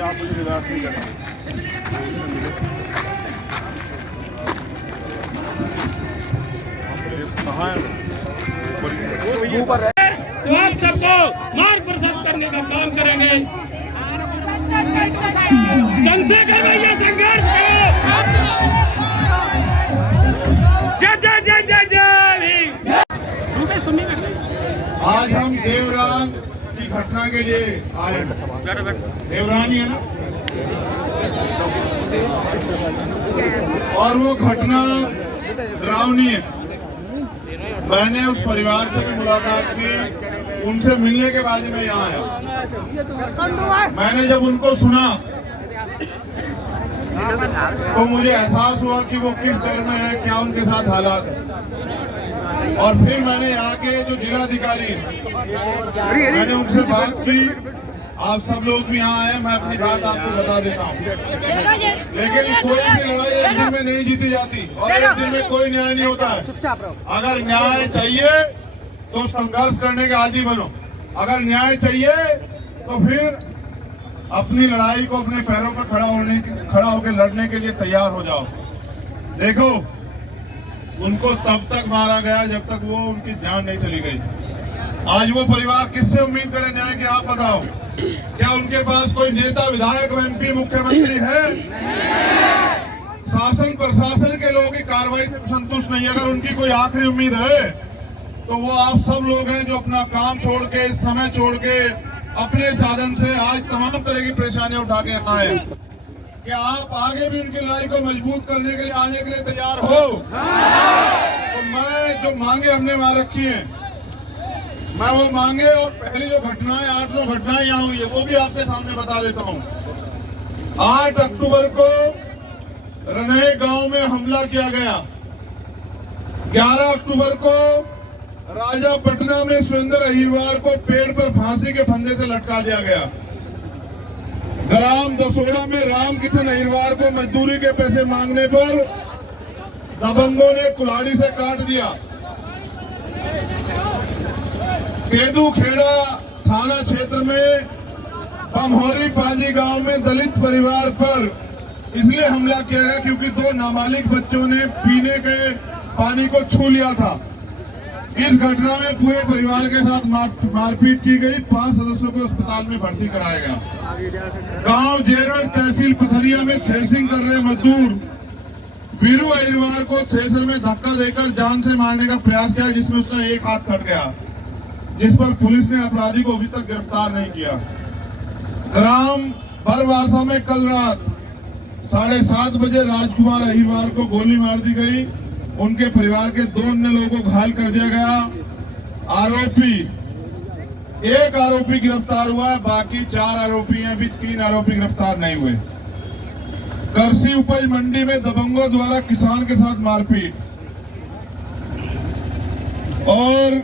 आप मुझे निराश नहीं करेंगे। कहाँ है ऊपर है? तो आप सबको मार्गदर्शन करने का काम करेंगे। चंद्रशेखर भैया संघर्ष जय जय जय जय जय। आज हम देवरान की घटना के लिए आए हैं। देवरान ही है ना, और वो घटना डरावनी है। मैंने उस परिवार से भी मुलाकात की, उनसे मिलने के बाद ही मैं यहाँ आया। मैंने जब उनको सुना तो मुझे एहसास हुआ कि वो किस दर में है, क्या उनके साथ हालात है। और फिर मैंने यहाँ के जो जिलाधिकारी हैं, मैंने उनसे बात की। आप सब लोग भी यहाँ आए, मैं अपनी बात आपको बता देता हूँ। लेकिन कोई भी लड़ाई एक दिन में नहीं जीती जाती और एक दिन में कोई न्याय नहीं होता है। अगर न्याय चाहिए तो संघर्ष करने के आदी बनो। अगर न्याय चाहिए तो फिर अपनी लड़ाई को अपने पैरों पर खड़ा होकर लड़ने के लिए तैयार हो जाओ। देखो, उनको तब तक मारा गया जब तक वो उनकी जान नहीं चली गई। आज वो परिवार किससे उम्मीद करे न्याय की? आप बताओ। क्या उनके पास कोई नेता, विधायक, एमपी, मुख्यमंत्री है? शासन प्रशासन के लोग की कार्रवाई से संतुष्ट नहीं। अगर उनकी कोई आखिरी उम्मीद है तो वो आप सब लोग हैं जो अपना काम छोड़ के, समय छोड़ के, अपने साधन से आज तमाम तरह की परेशानियां उठा के आए। क्या आप आगे भी उनकी लड़ाई को मजबूत करने के लिए आने के लिए तैयार हो? तो मैं जो मांगे हमने वहां रखी है, मैं वो मांगे और पहली जो घटनाएं 8 घटनाएं यहाँ हुई है वो भी आपके सामने बता देता हूँ। 8 अक्टूबर को रनहे गांव में हमला किया गया। 11 अक्टूबर को राजा पटना में सुरेंद्र अहिरवार को पेड़ पर फांसी के फंदे से लटका दिया गया। ग्राम दसोड़ा में राम किशन अहिरवार को मजदूरी के पैसे मांगने पर दबंगों ने कुल्हाड़ी से काट दिया। केदू खेड़ा थाना क्षेत्र में बमहोरी पाजी गांव में दलित परिवार पर इसलिए हमला किया गया क्योंकि 2 नाबालिग बच्चों ने पीने के पानी को छू लिया था। इस घटना में पूरे परिवार के साथ मारपीट की गई। 5 सदस्यों को अस्पताल में भर्ती कराया गया। गांव जेरड़ तहसील पथरिया में थ्रेसिंग कर रहे मजदूर वीरू अहिरवार को थ्रेसर में धक्का देकर जान से मारने का प्रयास किया, जिसमें उसका एक हाथ कट गया, जिस पर पुलिस ने अपराधी को अभी तक गिरफ्तार नहीं किया। ग्राम बरवासा में कल रात 7:30 बजे राजकुमार अहिरवार को गोली मार दी गई। उनके परिवार के 2 अन्य लोगों को घायल कर दिया गया। एक आरोपी गिरफ्तार हुआ है, बाकी 4 आरोपी हैं, अभी 3 आरोपी गिरफ्तार नहीं हुए। करसी उपज मंडी में दबंगों द्वारा किसान के साथ मारपीट। और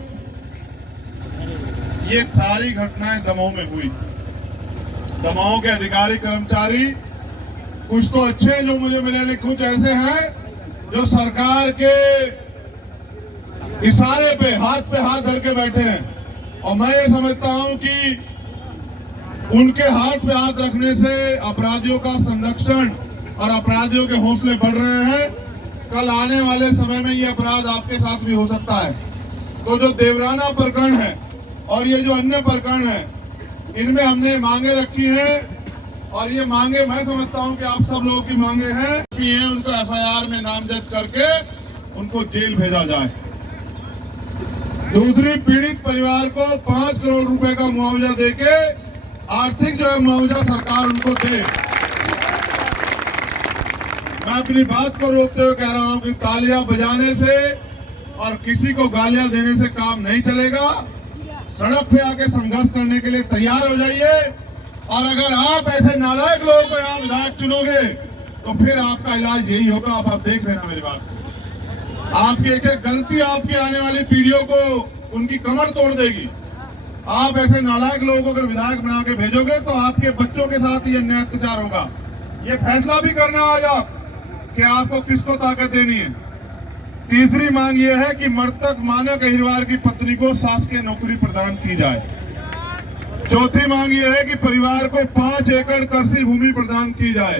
ये सारी घटनाएं दमोह में हुई। दमोह के अधिकारी कर्मचारी कुछ तो अच्छे हैं जो मुझे मिले, लेकिन कुछ ऐसे हैं जो सरकार के इशारे पे हाथ धर के बैठे हैं। और मैं ये समझता हूं कि उनके हाथ पे हाथ रखने से अपराधियों का संरक्षण और अपराधियों के हौसले बढ़ रहे हैं। कल आने वाले समय में ये अपराध आपके साथ भी हो सकता है। तो जो देवराना प्रकरण है और ये जो अन्य प्रकरण है, इनमें हमने मांगे रखी हैं और ये मांगे मैं समझता हूं कि आप सब लोगों की मांगे हैं। उनको एफआईआर में नामजद करके उनको जेल भेजा जाए। दूसरी, पीड़ित परिवार को 5 करोड़ रुपए का मुआवजा देके आर्थिक जो है मुआवजा सरकार उनको दे। मैं अपनी बात को रोकते हुए कह रहा हूं कि तालियां बजाने से और किसी को गालियां देने से काम नहीं चलेगा। सड़क पे आके संघर्ष करने के लिए तैयार हो जाइए। और अगर आप ऐसे नालायक लोगों को यहाँ विधायक चुनोगे तो फिर आपका इलाज यही होगा। आप देख लेना मेरी बात। आपकी एक एक गलती आपकी आने वाली पीढ़ियों को उनकी कमर तोड़ देगी। आप ऐसे नालायक लोगों को अगर विधायक बना के भेजोगे तो आपके बच्चों के साथ ये अन्याय अत्याचार होगा। ये फैसला भी करना आज आप कि आपको किसको ताकत देनी है। तीसरी मांग ये है कि मृतक मानक अहिरवार की पत्नी को शासकीय नौकरी प्रदान की जाए। चौथी मांग यह है कि परिवार को 5 एकड़ कृषि भूमि प्रदान की जाए।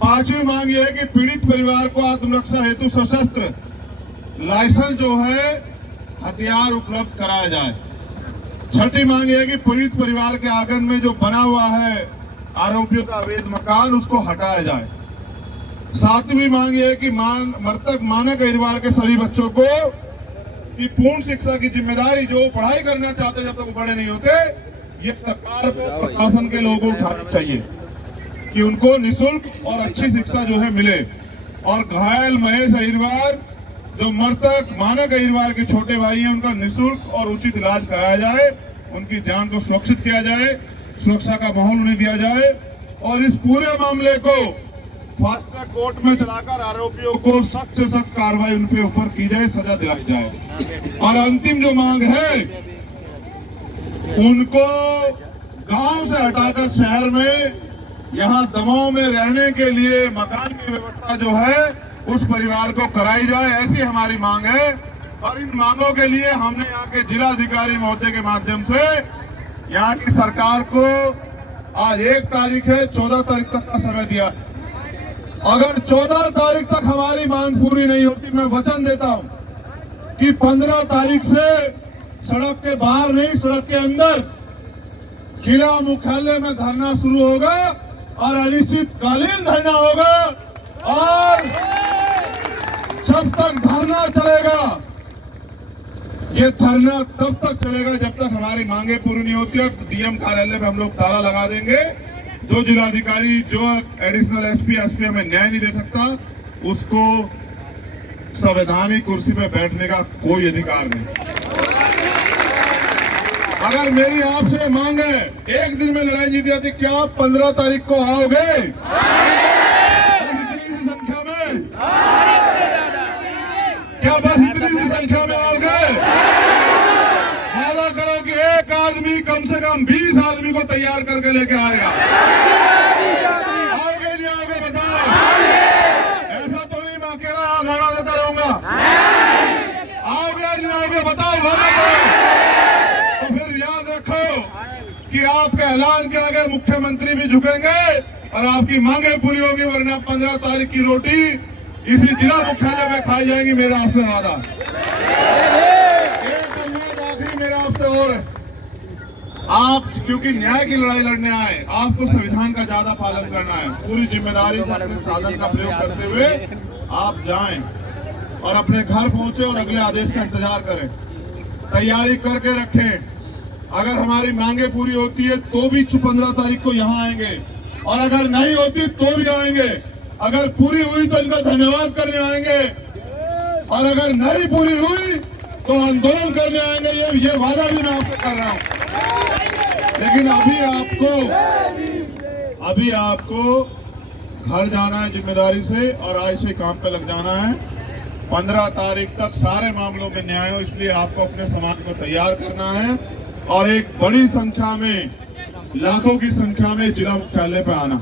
पांचवी मांग यह है कि पीड़ित परिवार को आत्मरक्षा हेतु सशस्त्र लाइसेंस जो है हथियार उपलब्ध कराया जाए। छठी मांग यह है कि पीड़ित परिवार के आंगन में जो बना हुआ है आरोपियों का अवैध मकान उसको हटाया जाए। सातवीं मांग यह है कि मृतक मानक परिवार के सभी बच्चों को की पूर्ण शिक्षा की जिम्मेदारी जो पढ़ाई करना चाहते जब तक वो बड़े नहीं होते, ये सरकार को प्रशासन के लोगों को उठाना चाहिए कि उनको निःशुल्क और अच्छी शिक्षा जो है मिले। और घायल महेश अहिरवार जो मृतक मानक अहिरवार के छोटे भाई हैं, उनका निःशुल्क और उचित इलाज कराया जाए, उनकी जान को सुरक्षित किया जाए, सुरक्षा का माहौल उन्हें दिया जाए और इस पूरे मामले को फास्ट ट्रैक कोर्ट में चलाकर आरोपियों को सख्त से सख्त कार्रवाई उनके ऊपर की जाए, सजा दिलाई जाए। और अंतिम जो मांग है, उनको गांव से हटाकर शहर में यहाँ दमाव में रहने के लिए मकान की व्यवस्था जो है उस परिवार को कराई जाए, ऐसी हमारी मांग है। और इन मांगों के लिए हमने यहाँ के जिलाधिकारी महोदय के माध्यम से यहाँ की सरकार को आज 1 तारीख है, 14 तारीख तक का समय दिया। अगर 14 तारीख तक हमारी मांग पूरी नहीं होती, मैं वचन देता हूं कि 15 तारीख से सड़क के बाहर नहीं, सड़क के अंदर जिला मुख्यालय में धरना शुरू होगा और अनिश्चितकालीन धरना होगा। और जब तक धरना चलेगा, ये धरना तब तक चलेगा जब तक हमारी मांगे पूरी नहीं होती। और डीएम कार्यालय में हम लोग ताला लगा देंगे। जो जिलाधिकारी, जो एडिशनल एसपी हमें न्याय नहीं दे सकता, उसको संवैधानिक कुर्सी पे बैठने का कोई अधिकार नहीं। अगर मेरी आपसे मांग है, एक दिन में लड़ाई जीत जाती, क्या आप 15 तारीख को आओगे? इतनी सी संख्या में, क्या बस इतनी सी संख्या में आओगे? वादा करो कि एक आदमी कम से कम 20 आदमी को तैयार करके लेके आएगा। आओगे नहीं आओगे बताओ? ऐसा तो नहीं मैं अकेला धरना देता रहूंगा। आओगे नहीं आओगे बताओ, वादा करो। तो फिर याद रखो कि आपके ऐलान के आगे मुख्यमंत्री भी झुकेंगे और आपकी मांगे पूरी होगी, वरना 15 तारीख की रोटी इसी जिला मुख्यालय में खाई जाएगी। मेरा आपसे वादा। आखिरी मेरा आपसे और है, आप क्योंकि न्याय की लड़ाई लड़ने आए, आपको संविधान का ज्यादा पालन करना है। पूरी जिम्मेदारी से अपने साधन का प्रयोग करते हुए आप जाएं और अपने घर पहुंचे और अगले आदेश का इंतजार करें। तैयारी करके रखें। अगर हमारी मांगे पूरी होती है तो भी 15 तारीख को यहाँ आएंगे, और अगर नहीं होती तो भी आएंगे। अगर पूरी हुई तो इनका धन्यवाद करने आएंगे, और अगर नहीं पूरी हुई तो आंदोलन करने आएंगे। ये वादा भी मैं आपसे कर रहा हूं। लेकिन अभी आपको घर जाना है जिम्मेदारी से, और आज से काम पे लग जाना है। 15 तारीख तक सारे मामलों में न्याय हो, इसलिए आपको अपने समाज को तैयार करना है और एक बड़ी संख्या में, लाखों की संख्या में जिला मुख्यालय पे आना।